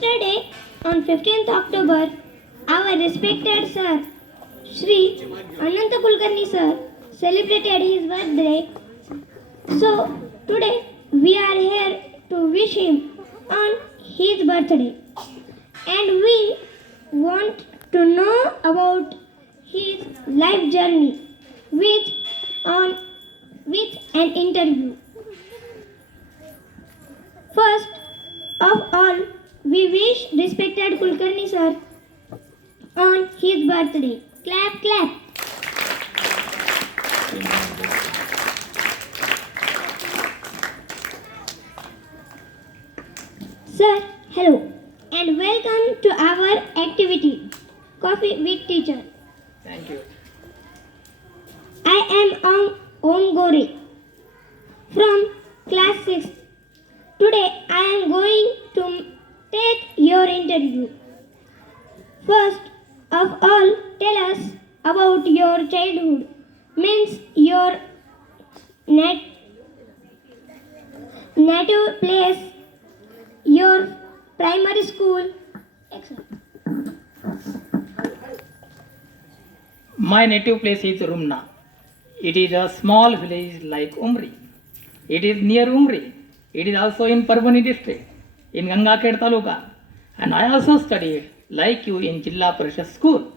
Yesterday, on 15th October, our respected sir, Shri Ananta Kulkarni sir, celebrated his birthday. So, today we are here to wish him on his birthday. And we want to know about his life journey with on with an interview. First of all, we wish respected Kulkarni sir on his birthday. Clap, clap. Sir, hello and welcome to our activity, Coffee with Teacher. Thank you. I am Om Gore from class 6. Today I am going to take your interview. First of all, tell us about your childhood, means your native place, your primary school, etc. My native place is Rumna. It is a small village like Umri. It is near Umri. It is also in Parbhani district, in Gangakhed Taluka. And I also studied, like you, in Jilla Parishad school.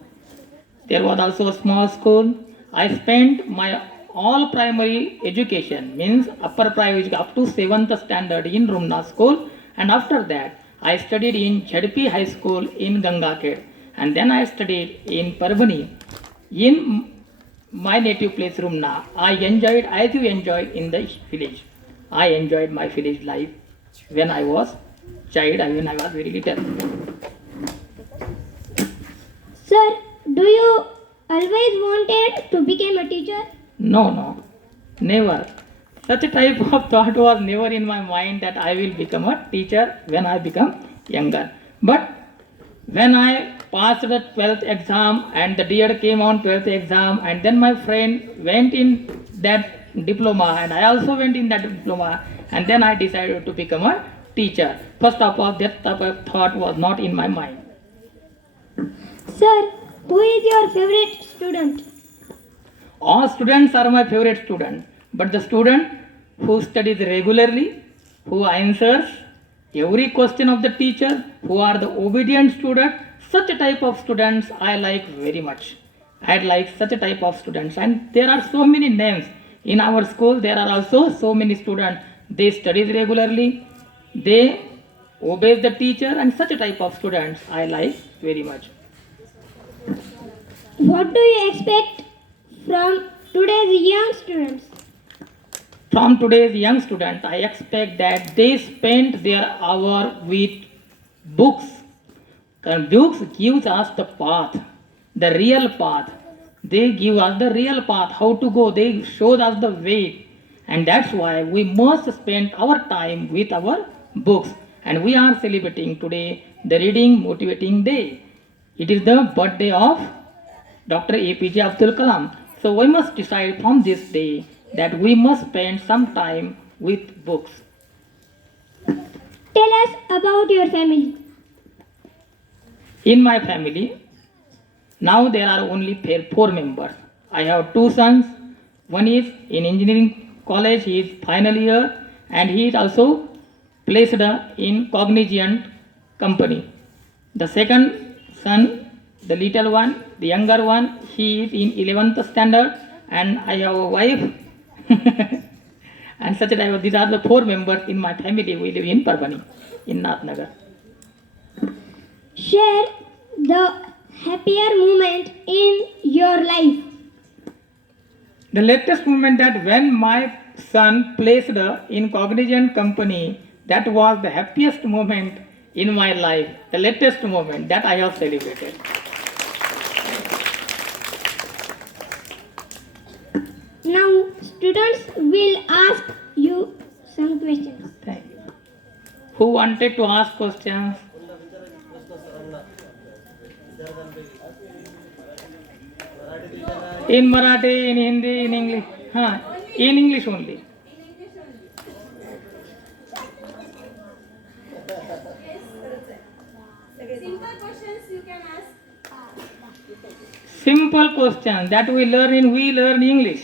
There was also a small school. I spent my all primary education, means upper primary up to 7th standard in Rumna school. And after that, I studied in Jhadpi High School in Gangakhed. And then I studied in Parbhani. In my native place Rumna, I enjoyed as you enjoyed in the village. I enjoyed my village life when I was child, when I was very little. Sir, do you always wanted to become a teacher? No, never. Such a type of thought was never in my mind that I will become a teacher when I become younger. But when I passed the 12th exam and the year came on 12th exam, and then my friend went in that diploma and I also went in that diploma, and then I decided to become a teacher. First of all, that type of thought was not in my mind. Sir, who is your favorite student? All students are my favorite student, but the student who studies regularly, who answers every question of the teacher, who are the obedient student, such a type of students I like very much. I like such a type of students, and there are so many names in our school. There are also so many students. They study regularly, they obey the teacher, and such a type of students I like very much. What do you expect from today's young students? From today's young students, I expect that they spend their hour with books. And books gives us the path, the real path. They give us the real path, how to go. They show us the way. And that's why we must spend our time with our books. And we are celebrating today the Reading Motivating Day. It is the birthday of Dr. APJ Abdul Kalam. So we must decide from this day that we must spend some time with books. Tell us about your family. In my family, now there are only 4 members. I have 2 sons. One is in engineering college, he is final year, and he is also placed in Cognizant company. The second son, the little one, the younger one, he is in 11th standard, and I have a wife. And such a type. These are the 4 members in my family. We live in Parbhani, in Nathnagar. Share the happier moment in your life. The latest moment that when my son placed in Cognizant company, that was the happiest moment in my life. The latest moment that I have celebrated. Now, students will ask you some questions. Thank you. Who wanted to ask questions? In Marathi, in Hindi, in English? In English only. Simple questions you can ask. Simple question that we learn English.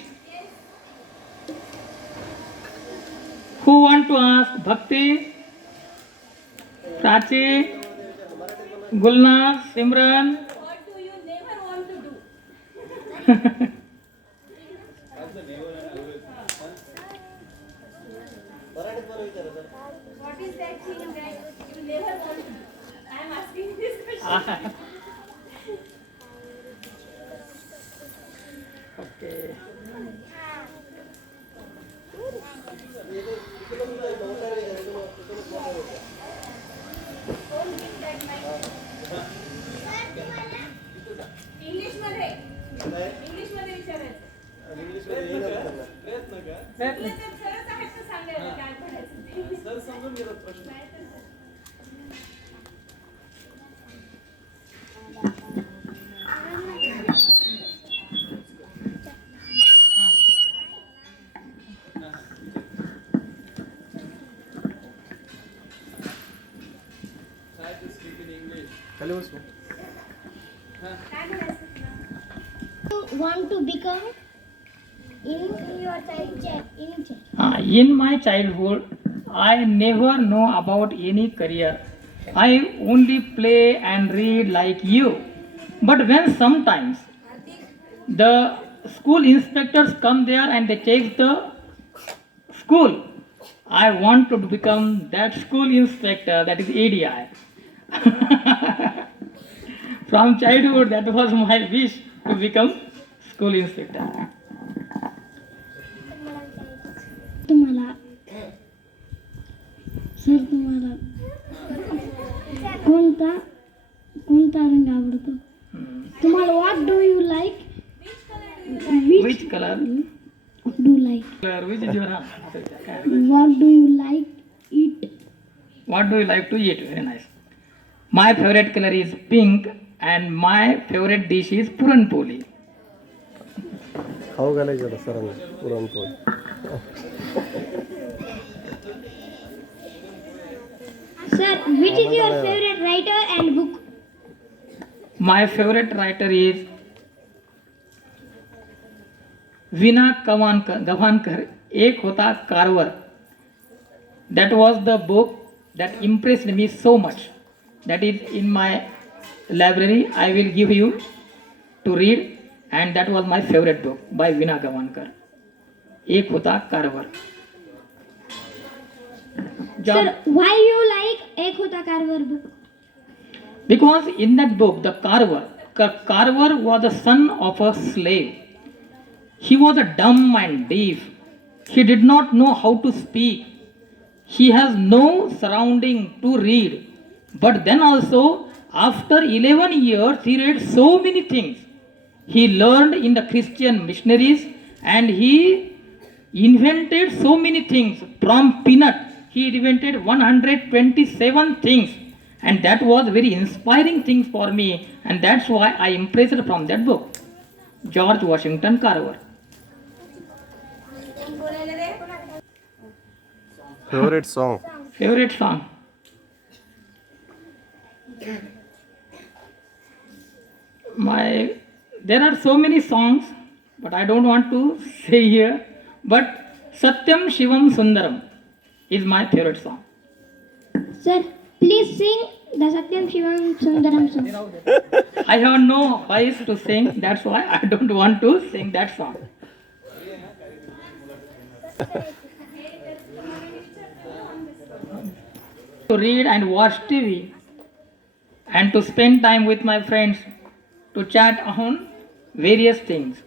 Who want to ask? Bhakti, Prachi, Gulnaz, Simran. What do you never want to do? What is that thing that you never want to do? I am asking this question. Okay. English मध्ये विचारायचं. तुला तर सरच आहेत तर सांगायला काय म्हणायचं ते. काय म्हणायचं तुला? You want to become in your child In my childhood, I never know about any career. I only play and read like you. But when sometimes the school inspectors come there and they check the school, I want to become that school inspector, that is ADI. From childhood, that was my wish to become school inspector. तुम्हाला sir तुम्हाला कोणता कोणता रंग आवडतो तुम्हाला what do you like Which color? Do like Color, which is your what do you like it What do you like to eat? Very nice. My favorite color is pink and my favorite dish is puran poli. खाऊ घालायचं होतं सरांना puran poli. Sir which is your favourite writer and book My favorite writer is Veena Gavankar. एक होता कारवर. That was the book that impressed me so much. That is in my library. I will give you to read, and that was my favorite book by Veena Gavankar. एक होता कारवर. Sir why you like एक होता कारवर book Because in that book, the carver was the son of a slave. He was a dumb and deaf. He did not know how to speak. He has no surrounding to read. But then also, after 11 years, he read so many things. He learned in the Christian missionaries and he invented so many things. From peanut, he invented 127 things. And that was very inspiring thing for me, and that's why I impressed from that book. George Washington Carver. Favourite song. Favorite song? There are so many songs, but I don't want to say here. But Satyam Shivam Sundaram is my favorite song. Sir please sing the Satyam Shivam Sundaram song I have no voice to sing, that's why I don't want to sing that song. To read and watch TV and to spend time with my friends, to chat on various things.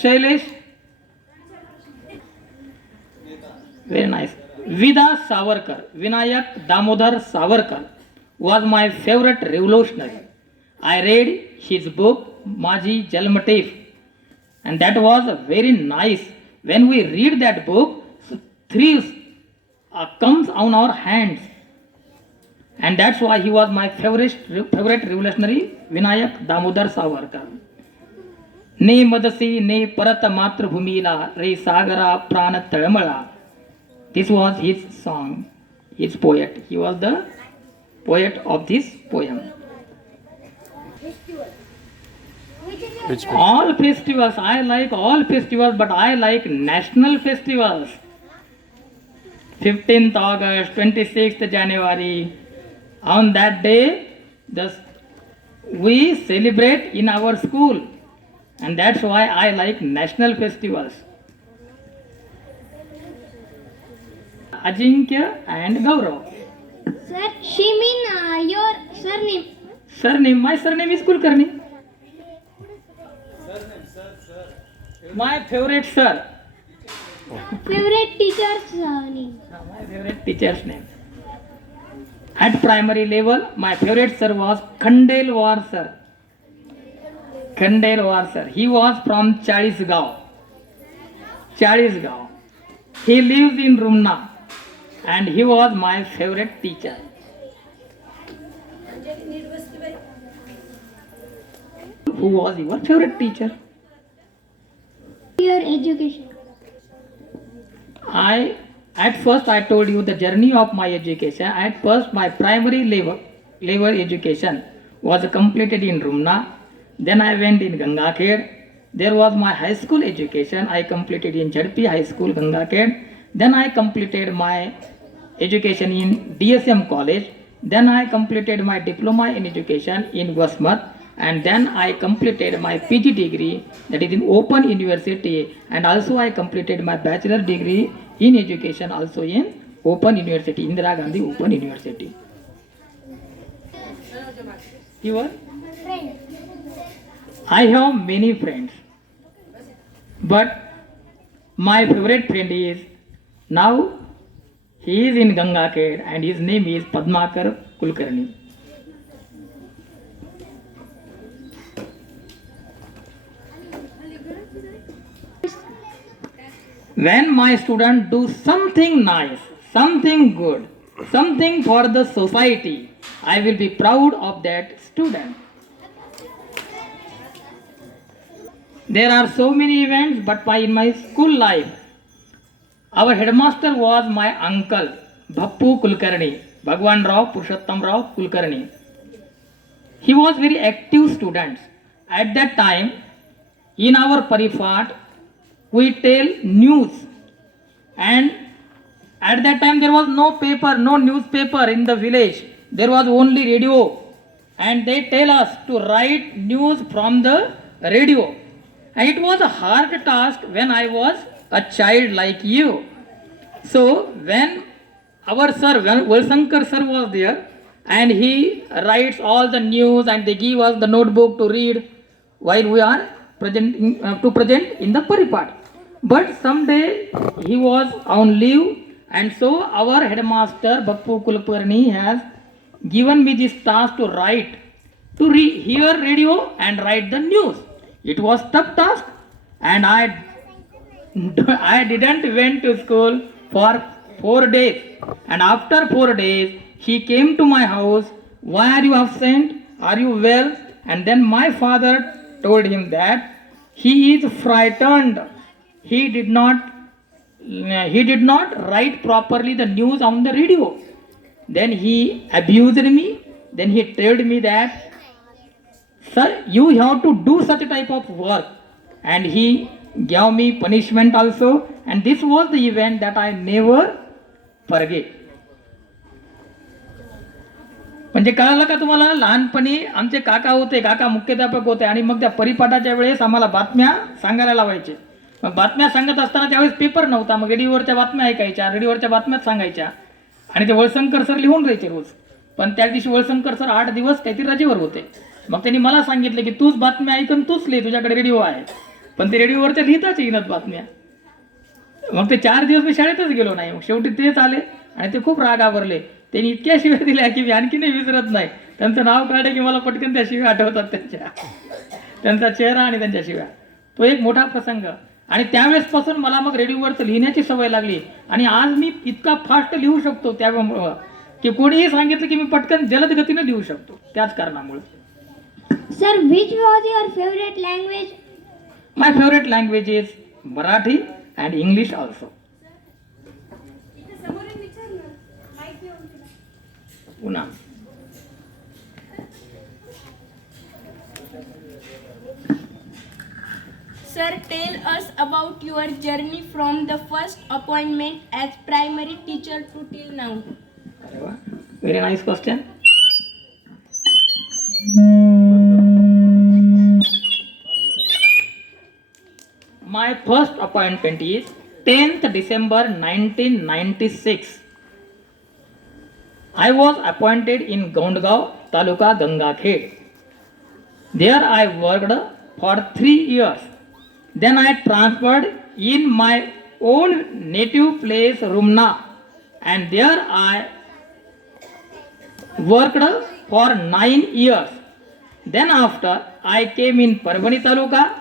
Shailesh, very nice. Vida Savarkar, Vinayak Damodar Savarkar was my favorite revolutionary. I read his book Maji Jalmatev, and that was very nice. When we read that book, thrills comes on our hands, and that's why he was my favorite revolutionary, Vinayak Damodar Savarkar. ने मदसी ने परत मातृभूमीला रे सागरा प्राण तळमळा. This was his song, his poet. He was the poet of this poem. Which All festivals, I like all festivals, but I like national festivals. 15th August, 26th January. On that day, we celebrate in our school, and that's why I like national festivals. Ajinkya and Gaurav. Sir, she mean your surname. Surname, my surname is Kulkarni. My favorite sir. Favorite teacher's name. My favorite teacher's name. At primary level, my favorite sir was Khandelwar sir. Khandelwar sir. He was from Chalisgaon. Chalisgaon. He lives in Rumna, and he was my favorite teacher. Who was your favorite teacher? Your education. At first I told you the journey of my education. At first my primary level education was completed in Rumna. Then I went in Gangakhed. There was my high school education. I completed in Jadpi High School, Gangakhed. Then I completed my education in DSM College. Then I completed my diploma in education in Wasmat. And then I completed my PG degree, that is in Open University, and also I completed my bachelor degree in education also in Open University, Indira Gandhi Open University. Your? I have many friends, but my favorite friend is now he is in Gangakhed and his name is Padmakar Kulkarni. When my student do something nice, something good, something for the society, I will be proud of that student. There are so many events, but in my school life, our headmaster was my uncle, Bhappu Kulkarni, Bhagwan Rao Purushottam Rao Kulkarni. He was very active student. At that time, in our Paripat, we tell news, and at that time there was no paper, no newspaper in the village. There was only radio, and they tell us to write news from the radio. And it was a hard task when I was a child like you. So when our sir, when Valsankar sir was there, and he writes all the news and they give us the notebook to read while we are present in the Paripat. But someday he was on leave, and so our headmaster Bhappu Kulkarni has given me this task to write, to hear radio and write the news. It was tough task, and I didn't went to school for 4 days, and after 4 days he came to my house. Why are you absent? Are you well? And then my father told him that he is frightened. He did not write properly the news on the radio. Then he abused me. Then he told me that, sir, you have to do such a type of work. And he gave me punishment also. And this was the event that I never forget. म्हणजे कळलं का तुम्हाला, लहानपणी आमचे काका होते, काका मुख्याध्यापक होते, आणि मग त्या परिपाठाच्या वेळेस आम्हाला बातम्या सांगायला लावायचे. मग बातम्या सांगत असताना त्यावेळेस पेपर नव्हता, मग रेडिओवरच्या बातम्या ऐकायच्या, रेडिओवरच्या बातम्याच सांगायच्या, आणि ते वळसंकर सर लिहून राहायचे रोज. पण त्या दिवशी वळसंकर सर 8 दिवस काहीतरी रजेवर होते. मग त्यांनी मला सांगितलं की तूच बातम्या ऐकून तूच लिह, तुझ्याकडे रेडिओ आहे. पण ते रेडिओवरच्या लिहिताच येईनात बातम्या. मग ते 4 दिवस मी शाळेतच गेलो नाही. मग शेवटी तेच आले आणि ते खूप राग आवरले. त्यांनी इतक्या शिव्या दिल्या की मी आणखी नाही विसरत नाही. त्यांचं नाव काढे की मला पटकन त्या शिव्या आठवतात, त्यांचा चेहरा आणि त्यांच्या शिव्या. तो एक मोठा प्रसंग. आणि त्यावेळेसपासून मला मग रेडिओवरचं लिहिण्याची सवय लागली, आणि आज मी इतका फास्ट लिहू शकतो त्यामुळं की कोणीही सांगितलं की मी पटकन जलद गतीने लिहू शकतो, त्याच कारणामुळे. Sir, which was your favorite language My favorite language is Marathi and English also. इथे समोरून विचार ना. माहिती आहे तुला. पुन्हा. Sir, tell us about your journey from the first appointment as primary teacher to till now. अरे वा. Very nice question. My first appointment is 10th December 1996. I was appointed in Gondgaon, Taluka, Gangakhed. There I worked for 3 years. Then I transferred in my own native place, Rumna, and there I worked for 9 years. Then after I came in Parbhani Taluka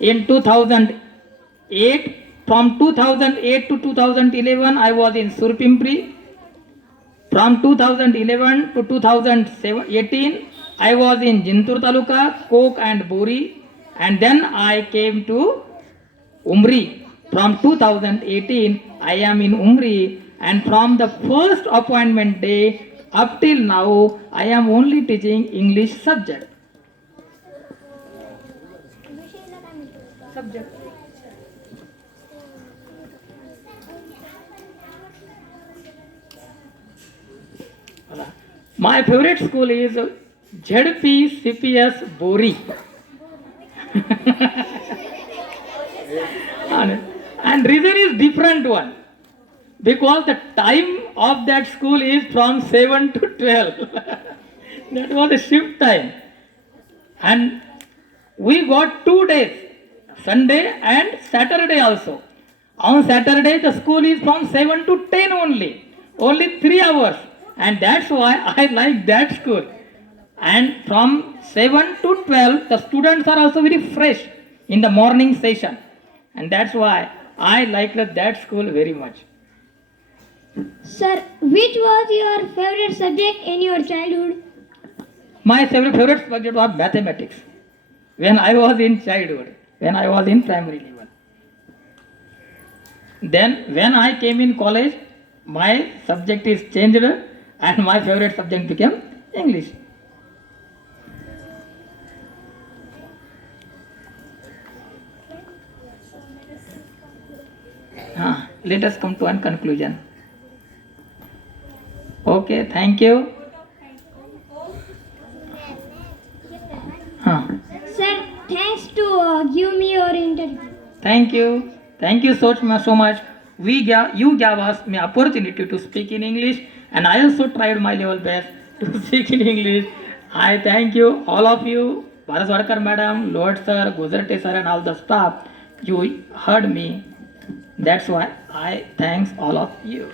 in 2008. From 2008 to 2011 I was in Surpimpri. From 2011 to 2018 I was in Jintur Taluka, Kok and Bori, and then I came to Umri. From 2018 I am in Umri, and from the first appointment day up till now I am only teaching English subject. My favorite school is ZP CPS Bori. And reason is different one. Because the time of that school is from 7 to 12. That was a shift time. And we got 2 days, Sunday and Saturday also. On Saturday the school is from 7 to 10 only 3 hours. And that's why I like that school. And from 7 to 12 the students are also very fresh in the morning session. And that's why I like that school very much. Sir, which was your favorite subject in your childhood? My favorite subject was mathematics when I was in childhood, when I was in primary level. Then when I came in college, my subject is changed and my favorite subject became English. Let us come to a conclusion. Okay, thank you. Sir, thanks to give me your interview. Thank you so much. You gave us an opportunity to speak in English, and I also tried my level best to speak in English. I thank you, all of you, Bharat Wadkar madam, Lord sir, Gujrati sir, and all the staff. You heard me. That's why I thanks all of you.